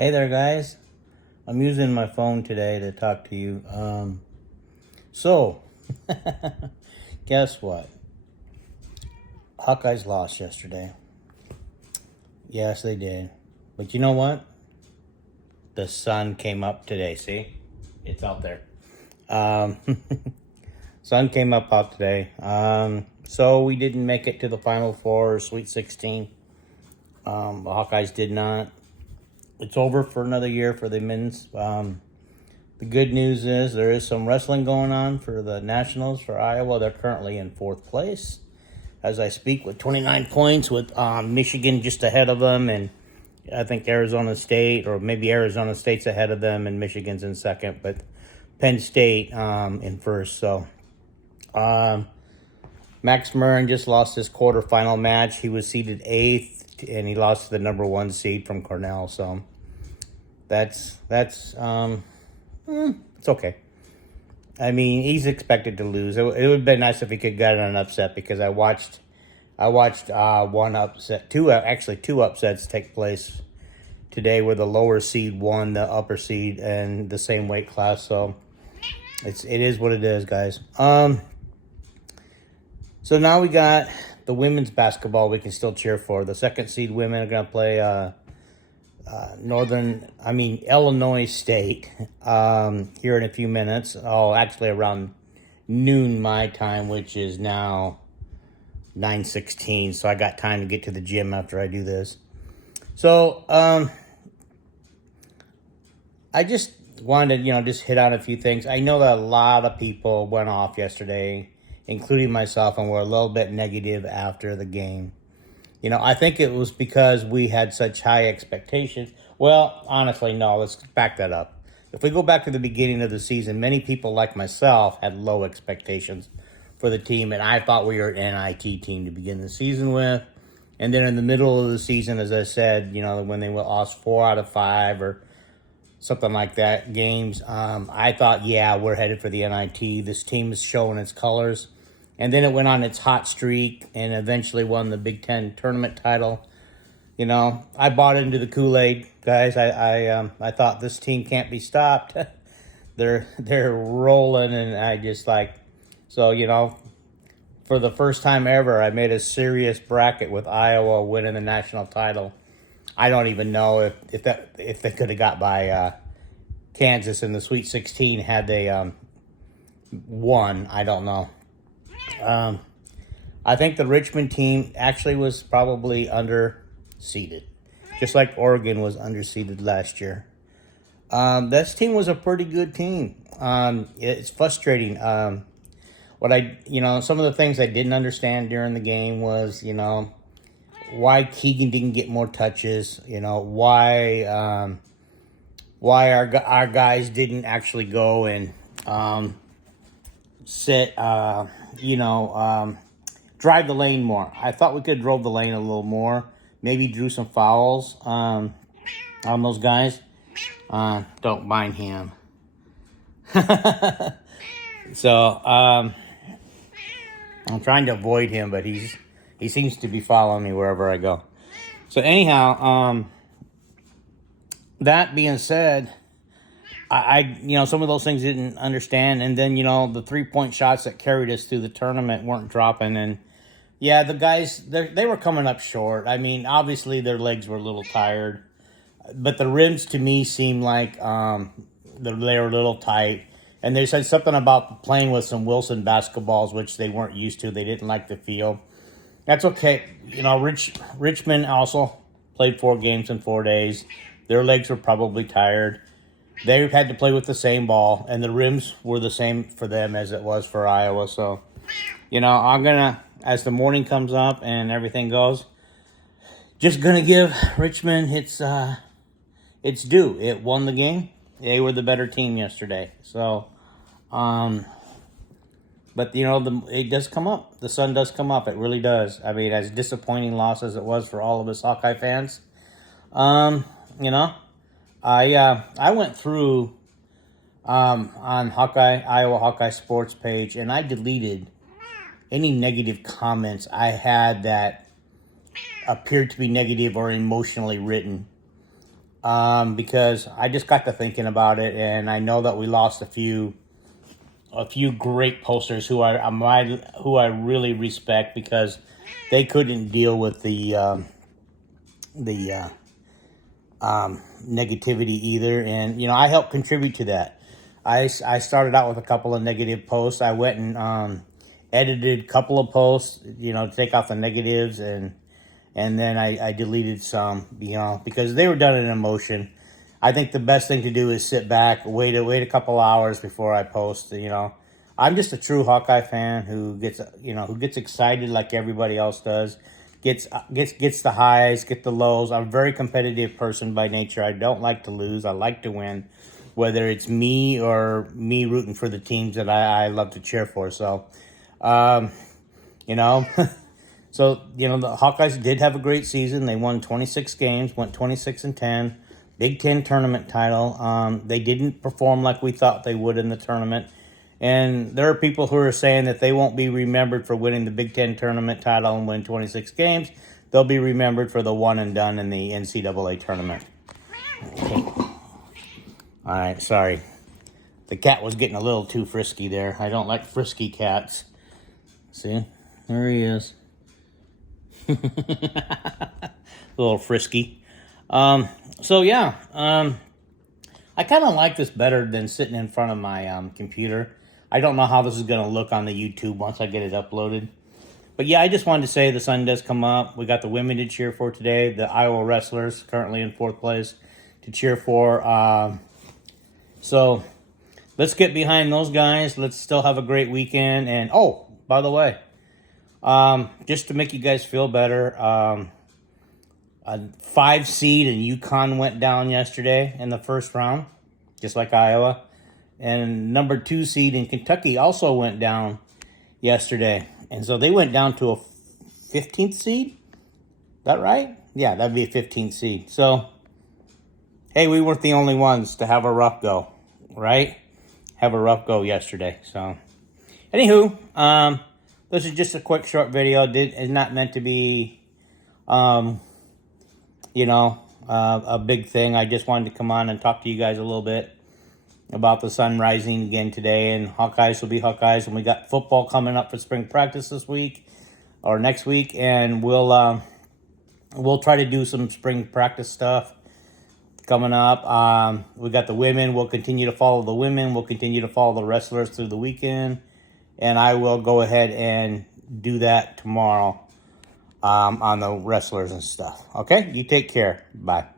Hey there, guys. I'm using my phone today to talk to you. So, guess what? Hawkeyes lost yesterday. Yes, they did. But you know what? The sun came up today. See? It's out there. Um, sun came up today. So we didn't make it to the Final Four or Sweet 16. The Hawkeyes did not. It's over for another year for the men's. The good news is there is some wrestling going on for the Nationals for Iowa. They're currently in 4th place as I speak with 29 points with Michigan just ahead of them. And I think Arizona State, or maybe Arizona State's ahead of them and Michigan's in 2nd. But Penn State in 1st. So Max Murray just lost his quarterfinal match. He was seeded 8th. And he lost to the number 1 seed from Cornell, so that's it's okay. I mean, he's expected to lose. It would have been nice if he could get an upset because I watched one upset, two upsets take place today where the lower seed won the upper seed and the same weight class. So it is what it is, guys. So now we got the women's basketball we can still cheer for. The 2nd seed women are going to play Illinois State here in a few minutes. Oh, actually around noon my time, which is now 9:16. So I got time to get to the gym after I do this. So I just wanted to, just hit on a few things. I know that a lot of people went off yesterday, including myself, and we're a little bit negative after the game. I think it was because we had such high expectations. Well, honestly, no, let's back that up. If we go back to the beginning of the season, many people like myself had low expectations for the team, and I thought we were an NIT team to begin the season with. And then in the middle of the season, as I said, when they lost 4 out of 5 or something like that games, I thought, yeah, we're headed for the NIT. This team is showing its colors. And then it went on its hot streak and eventually won the Big Ten tournament title. I bought into the Kool-Aid, guys. I thought this team can't be stopped. They're rolling, and I just for the first time ever, I made a serious bracket with Iowa winning the national title. I don't even know if they could have got by Kansas in the Sweet 16 had they won. I don't know. I think the Richmond team actually was probably underseeded, just like Oregon was underseeded last year. This team was a pretty good team. It's frustrating. Some of the things I didn't understand during the game was, why Keegan didn't get more touches. Why our guys didn't actually go and drive the lane more. I thought we could have drove the lane a little more. Maybe drew some fouls on those guys. Don't mind him. So I'm trying to avoid him, but he seems to be following me wherever I go. So anyhow, that being said, I some of those things didn't understand, and then the 3-point shots that carried us through the tournament weren't dropping, and yeah, the guys they were coming up short. I mean, obviously their legs were a little tired, but the rims to me seemed like they were a little tight, and they said something about playing with some Wilson basketballs, which they weren't used to. They didn't like the feel. That's okay. Richmond also played 4 games in 4 days. Their legs were probably tired. They had to play with the same ball, and the rims were the same for them as it was for Iowa. So, I'm going to, as the morning comes up and everything goes, just going to give Richmond its due. It won the game. They were the better team yesterday. So, but, it does come up. The sun does come up. It really does. I mean, as disappointing loss as it was for all of us Hawkeye fans, I went through on Iowa Hawkeye Sports page, and I deleted any negative comments I had that appeared to be negative or emotionally written. because I just got to thinking about it, and I know that we lost a few great posters who I really respect, because they couldn't deal with the negativity either. And, I helped contribute to that. I started out with a couple of negative posts. I went and edited a couple of posts, to take off the negatives, and then I deleted some, because they were done in emotion. I think the best thing to do is sit back, wait a couple hours before I post. I'm just a true Hawkeye fan who gets excited like everybody else does. Gets the highs, get the lows. I'm a very competitive person by nature. I don't like to lose. I like to win, whether it's me or me rooting for the teams that I love to cheer for. So, So, the Hawkeyes did have a great season. They won 26 games, went 26-10, Big Ten tournament title. They didn't perform like we thought they would in the tournament. And there are people who are saying that they won't be remembered for winning the Big Ten tournament title and win 26 games. They'll be remembered for the one and done in the NCAA tournament. Okay. All right, sorry. The cat was getting a little too frisky there. I don't like frisky cats. See? There he is. A little frisky. So yeah, I kind of like this better than sitting in front of my computer. I don't know how this is going to look on the YouTube once I get it uploaded. But yeah, I just wanted to say the sun does come up. We got the women to cheer for today. The Iowa Wrestlers currently in 4th place to cheer for. So let's get behind those guys. Let's still have a great weekend. And oh, by the way, just to make you guys feel better, a 5 seed in UConn went down yesterday in the first round, just like Iowa. And number 2 seed in Kentucky also went down yesterday. And so they went down to a 15th seed. Is that right? Yeah, that'd be a 15th seed. So, hey, we weren't the only ones to have a rough go, right? Have a rough go yesterday. So, anywho, this is just a quick short video. It's not meant to be, a big thing. I just wanted to come on and talk to you guys a little bit about the sun rising again today, and Hawkeyes will be Hawkeyes, and we got football coming up for spring practice this week or next week, and we'll try to do some spring practice stuff coming up. We got the women. We'll continue to follow the women. We'll continue to follow the wrestlers through the weekend, and I will go ahead and do that tomorrow on the wrestlers and stuff. Okay, you take care. Bye.